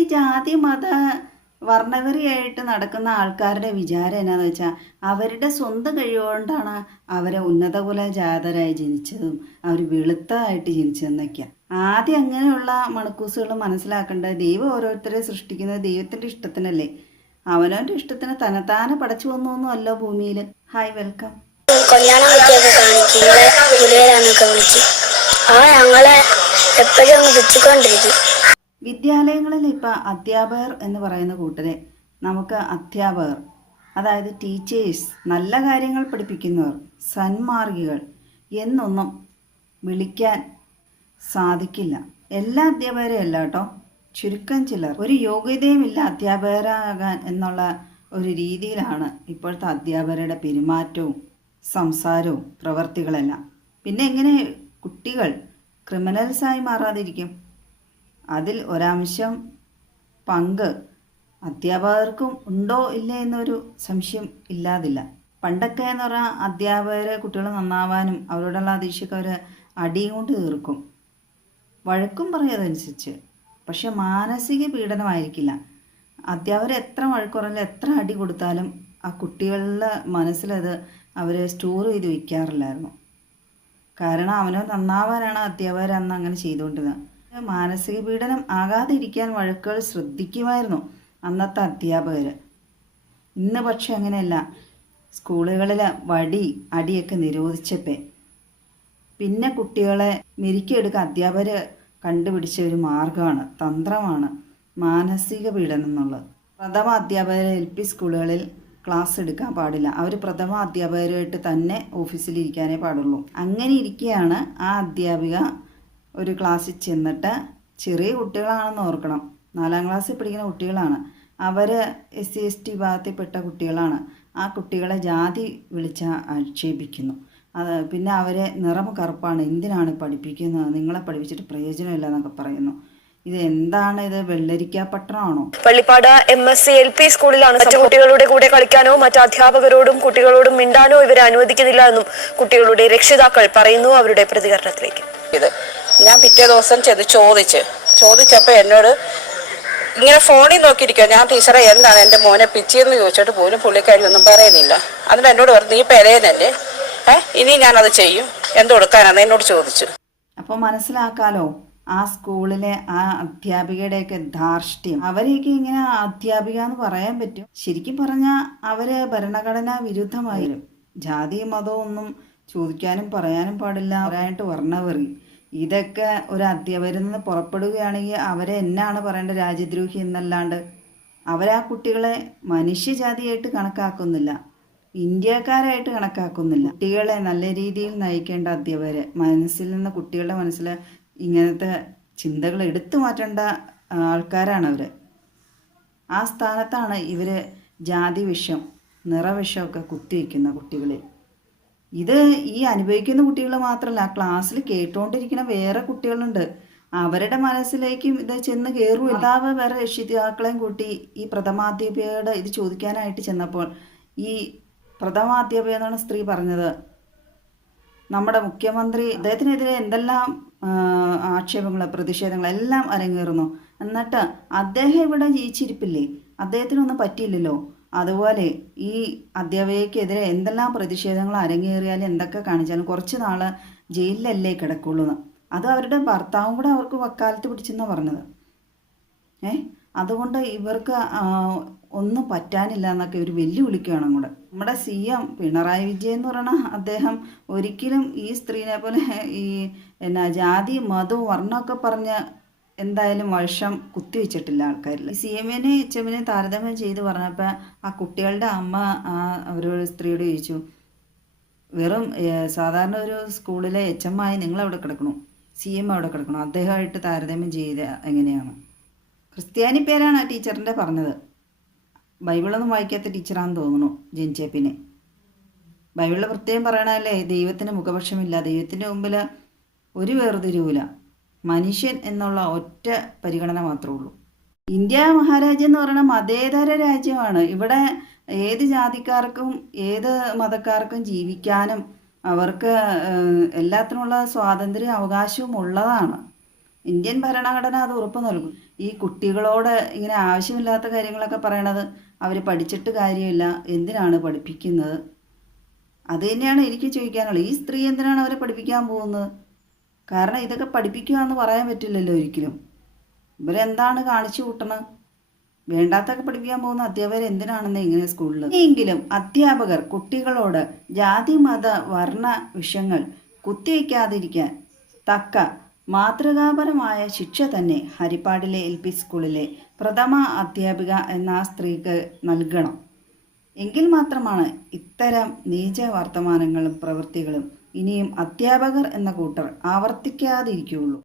ഈ ജാതി മത വർണവരിയായിട്ട് നടക്കുന്ന ആൾക്കാരുടെ വിചാരം എന്നാന്ന് വെച്ചാൽ അവരുടെ സ്വന്തം കഴിവുകൊണ്ടാണ് അവരെ ഉന്നതകുല ജാതരായി ജനിച്ചതും അവർ വെളുത്തതായിട്ട് ജനിച്ചതെന്നൊക്കെയാണ് ആദ്യം അങ്ങനെയുള്ള മണക്കൂസുകൾ മനസ്സിലാക്കേണ്ടത് ദൈവം ഓരോരുത്തരെ സൃഷ്ടിക്കുന്നത് ദൈവത്തിന്റെ ഇഷ്ടത്തിനല്ലേ. അവനവന്റെ ഇഷ്ടത്തിന് തനത്താനെ പടച്ചു വന്നൊന്നും അല്ലോ ഭൂമിയിൽ ഹായ് വെൽക്കം കല്യാണം കാണിക്കും. അവൻ ഞങ്ങളെ എപ്പോഴും ഒന്ന് തെറ്റിക്കൊണ്ടിരിക്കും വിദ്യാലയങ്ങളിൽ ഇപ്പം അധ്യാപകർ എന്ന് പറയുന്ന കൂട്ടരെ നമുക്ക് അധ്യാപകർ അതായത് ടീച്ചേഴ്സ് നല്ല കാര്യങ്ങൾ പഠിപ്പിക്കുന്നവർ സന്മാർഗികൾ എന്നൊന്നും വിളിക്കാൻ സാധിക്കില്ല. എല്ലാ അധ്യാപകരും അല്ല കേട്ടോ. ചുരുക്കം ചിലർ. ഒരു യോഗ്യതയുമില്ല അധ്യാപകരാകാൻ എന്നുള്ള ഒരു രീതിയിലാണ് ഇപ്പോഴത്തെ അധ്യാപകരുടെ പെരുമാറ്റവും സംസാരവും പ്രവർത്തികളെല്ലാം. പിന്നെ എങ്ങനെ കുട്ടികൾ ക്രിമിനൽസായി മാറാതിരിക്കും? അതിൽ ഒരംശം പങ്ക് അധ്യാപകർക്കും ഉണ്ടോ ഇല്ലേ എന്നൊരു സംശയം ഇല്ലാതില്ല. പണ്ടൊക്കെ എന്ന് പറഞ്ഞാൽ അധ്യാപകരെ കുട്ടികൾ നന്നാവാനും അവരോടുള്ള അതീക്ഷയ്ക്ക് അവർ അടിയും കൊണ്ട് തീർക്കും. വഴക്കും പറയതനുസരിച്ച് പക്ഷെ മാനസിക പീഡനമായിരിക്കില്ല. അധ്യാപകർ എത്ര വഴക്ക് പറഞ്ഞാലും എത്ര അടി കൊടുത്താലും ആ കുട്ടികളുടെ മനസ്സിലത് അവർ സ്റ്റോർ ചെയ്ത് വയ്ക്കാറില്ലായിരുന്നു കാരണം അവനോ നന്നാവാനാണ് അധ്യാപകർ അന്ന് അങ്ങനെ ചെയ്തുകൊണ്ടിരുന്നത്. മാനസിക പീഡനം ആകാതിരിക്കാൻ വഴക്കുകൾ ശ്രദ്ധിക്കുമായിരുന്നു അന്നത്തെ അധ്യാപകർ ഇന്ന് പക്ഷെ അങ്ങനെയല്ല. സ്കൂളുകളിൽ വടി അടിയൊക്കെ നിരോധിച്ചപ്പേ. പിന്നെ കുട്ടികളെ മെരുക്കിയെടുക്കാൻ അധ്യാപകർ കണ്ടുപിടിച്ച ഒരു മാർഗമാണ് തന്ത്രമാണ് മാനസിക പീഡനം എന്നുള്ളത്. പ്രഥമ അധ്യാപകരെ എൽ പി സ്കൂളുകളിൽ ക്ലാസ് എടുക്കാൻ പാടില്ല. അവർ പ്രഥമ അധ്യാപകരുമായിട്ട് തന്നെ ഓഫീസിൽ ഇരിക്കാനേ പാടുള്ളൂ. അങ്ങനെ ഇരിക്കുകയാണ് ആ അധ്യാപിക ഒരു ക്ലാസ്സിൽ ചെന്നിട്ട് ചെറിയ കുട്ടികളാണെന്ന് ഓർക്കണം. നാലാം ക്ലാസ്സിൽ പഠിക്കുന്ന കുട്ടികളാണ്. അവർ എസ് സി എസ് ടി വിഭാഗത്തിൽപ്പെട്ട കുട്ടികളാണ്. ആ കുട്ടികളെ ജാതി വിളിച്ച ആക്ഷേപിക്കുന്നു. അത് പിന്നെ അവരെ നിറം കറുപ്പാണ്. എന്തിനാണ് പഠിപ്പിക്കുന്നത്? നിങ്ങളെ പഠിപ്പിച്ചിട്ട് പ്രയോജനമില്ല എന്നൊക്കെ പറയുന്നു. ഇത് എന്താണ് ഇത്? വെള്ളരിക്ക പട്ടണമാണോ? Pallippad M S C L P സ്കൂളിലാണ്. മറ്റു കുട്ടികളുടെ കൂടെ കളിക്കാനോ മറ്റു അധ്യാപകരോടും കുട്ടികളോടും മിണ്ടാനോ ഇവരെ അനുവദിക്കുന്നില്ല എന്നും കുട്ടികളുടെ രക്ഷിതാക്കൾ പറയുന്നു. അവരുടെ പ്രതികരണത്തിലേക്ക്. ഇത് ഞാൻ പിറ്റേ ദിവസം ചെന്ന് ചോദിച്ച്. ചോദിച്ചപ്പോൾ എന്നോട് ഇങ്ങനെ ഫോണിൽ നോക്കിയിരിക്കുക ഞാൻ ടീച്ചറെ എന്താണ് എന്റെ മോനെ പിച്ചിയെന്ന് ചോദിച്ചിട്ട് പോലും പുള്ളിക്കാരി ഒന്നും പറയുന്നില്ല. അതിന് എന്നോട് പറഞ്ഞു നീ പെരയെന്നല്ലേ ഏ ഇനി ഞാനത് ചെയ്യും. എന്ത് കൊടുക്കാനാണ്? എന്നോട് ചോദിച്ചു. അപ്പോൾ മനസ്സിലാക്കാലോ ആ സ്കൂളിലെ ആ അധ്യാപികയുടെയൊക്കെ ധാർഷ്ട്യം. അവരെയൊക്കെ ഇങ്ങനെ അധ്യാപിക എന്ന് പറയാൻ പറ്റും. ശരിക്കും പറഞ്ഞാൽ അവർ ഭരണഘടനാ വിരുദ്ധമായിരുന്നു ജാതി മതവും ഒന്നും ചോദിക്കാനും പറയാനും പാടില്ല. അവരായിട്ട് വർണവെറി. ഇതൊക്കെ ഒരു അധ്യാപകരിൽ നിന്ന് പുറപ്പെടുകയാണെങ്കിൽ അവരെ എന്നാണ് പറയേണ്ടത് രാജ്യദ്രോഹി എന്നല്ലാണ്ട്? അവരാ കുട്ടികളെ മനുഷ്യജാതിയായിട്ട് കണക്കാക്കുന്നില്ല. ഇന്ത്യക്കാരായിട്ട് കണക്കാക്കുന്നില്ല. കുട്ടികളെ നല്ല രീതിയിൽ നയിക്കേണ്ട അധ്യാപകരെ മനസ്സിൽ നിന്ന് കുട്ടികളുടെ മനസ്സിൽ ഇങ്ങനത്തെ ചിന്തകൾ എടുത്തു മാറ്റേണ്ട ആൾക്കാരാണ് അവർ ആ സ്ഥാനത്താണ് ഇവർ ജാതി വിഷം നിറവിഷമൊക്കെ കുത്തിവെക്കുന്ന കുട്ടികളിൽ ഇത് ഈ അനുഭവിക്കുന്ന കുട്ടികൾ മാത്രമല്ല ക്ലാസ്സിൽ കേട്ടുകൊണ്ടിരിക്കുന്ന വേറെ കുട്ടികളുണ്ട്. അവരുടെ മനസ്സിലേക്കും ഇത് ചെന്ന് കയറും എല്ലാവ വേറെ രക്ഷിതാക്കളെയും കൂട്ടി ഈ പ്രഥമാധ്യാപികയുടെ ഇത് ചോദിക്കാനായിട്ട് ചെന്നപ്പോൾ ഈ പ്രഥമാധ്യാപിക എന്നാണ് സ്ത്രീ പറഞ്ഞത്. നമ്മുടെ മുഖ്യമന്ത്രി അദ്ദേഹത്തിനെതിരെ എന്തെല്ലാം ആക്ഷേപങ്ങൾ പ്രതിഷേധങ്ങൾ എല്ലാം അരങ്ങേറുന്നു. എന്നിട്ട് അദ്ദേഹം ഇവിടെ ജയിച്ചിരിപ്പില്ലേ? അദ്ദേഹത്തിനൊന്നും പറ്റിയില്ലല്ലോ. അതുപോലെ ഈ അധ്യാപികയ്ക്കെതിരെ എന്തെല്ലാം പ്രതിഷേധങ്ങൾ അരങ്ങേറിയാലും എന്തൊക്കെ കാണിച്ചാലും കുറച്ച് നാൾ ജയിലിലല്ലേ കിടക്കുള്ളൂ അത് അവരുടെ ഭർത്താവും കൂടെ അവർക്ക് വക്കാലത്ത് പിടിച്ചെന്നാണ് പറഞ്ഞത്. ഏ? അതുകൊണ്ട് ഇവർക്ക് ഒന്നും പറ്റാനില്ല എന്നൊക്കെ ഒരു വെല്ലുവിളിക്കുകയാണ് അങ്ങോട്ട്. നമ്മുടെ സി എം പിണറായി വിജയൻ എന്ന് പറയുന്ന അദ്ദേഹം ഒരിക്കലും ഈ സ്ത്രീനെ പോലെ ഈ എന്നാ ജാതി മതവും വർണമൊക്കെ പറഞ്ഞ് എന്തായാലും വർഷം കുത്തിവെച്ചിട്ടില്ല ആൾക്കാരിൽ സി എമ്മിനെ എച്ച് എമ്മിനെ താരതമ്യം ചെയ്ത് പറഞ്ഞപ്പോൾ ആ കുട്ടികളുടെ അമ്മ ആ ഒരു സ്ത്രീയോട് ചോദിച്ചു വെറും സാധാരണ ഒരു സ്കൂളിലെ എച്ച് എം ആയി നിങ്ങൾ അവിടെ കിടക്കണു? സി എം അവിടെ കിടക്കണു? അദ്ദേഹമായിട്ട് താരതമ്യം ചെയ്ത് എങ്ങനെയാണ്? ക്രിസ്ത്യാനി പേരാണ് ആ ടീച്ചറിന്റെ പറഞ്ഞത്. ബൈബിളൊന്നും വായിക്കാത്ത ടീച്ചറാണെന്ന് തോന്നുന്നു പിന്നെ ബൈബിളിൽ പ്രത്യേകം പറയണല്ലേ ദൈവത്തിന് മുഖപക്ഷമില്ല ദൈവത്തിന്റെ മുമ്പിൽ ഒരു വേർതിരിവില്ല മനുഷ്യൻ എന്നുള്ള ഒറ്റ പരിഗണന മാത്രമേ ഉള്ളൂ. ഇന്ത്യ മഹാരാജ്യം എന്ന് പറയുന്ന മതേതര രാജ്യമാണ്. ഇവിടെ ഏത് ജാതിക്കാർക്കും ഏത് മതക്കാർക്കും ജീവിക്കാനും അവർക്ക് എല്ലാത്തിനുള്ള സ്വാതന്ത്ര്യം അവകാശവും ഉള്ളതാണ്. ഇന്ത്യൻ ഭരണഘടന അത് ഉറപ്പ് നൽകും. ഈ കുട്ടികളോട് ഇങ്ങനെ ആവശ്യമില്ലാത്ത കാര്യങ്ങളൊക്കെ പറയണത് അവർ പഠിച്ചിട്ട് കാര്യമില്ല. എന്തിനാണ് പഠിപ്പിക്കുന്നത്? അത് തന്നെയാണ് എനിക്ക് ചോദിക്കാനുള്ളത്. ഈ സ്ത്രീ എന്തിനാണ് അവരെ പഠിപ്പിക്കാൻ പോകുന്നത്? കാരണം ഇതൊക്കെ പഠിപ്പിക്കുക എന്ന് പറയാൻ പറ്റില്ലല്ലോ ഒരിക്കലും. ഇവരെന്താണ് കാണിച്ചു കൂട്ടണത് വേണ്ടാത്തൊക്കെ പഠിപ്പിക്കാൻ പോകുന്ന അധ്യാപകർ എന്തിനാണെന്ന് ഇങ്ങനെ സ്കൂളിൽ എങ്കിലും അധ്യാപകർ കുട്ടികളോട് ജാതി മത വർണ വിഷയങ്ങൾ കുത്തിവെക്കാതിരിക്കാൻ തക്ക മാതൃകാപരമായ ശിക്ഷ തന്നെ ഹരിപ്പാടിലെ എൽ പി സ്കൂളിലെ പ്രഥമ അധ്യാപിക എന്ന സ്ത്രീക്ക് നൽകണം. എങ്കിൽ മാത്രമാണ് ഇത്തരം നീച വർത്തമാനങ്ങളും പ്രവൃത്തികളും ഇനിയും അധ്യാപകർ എന്ന കൂട്ടർ ആവർത്തിക്കാതിരിക്കുകയുള്ളൂ.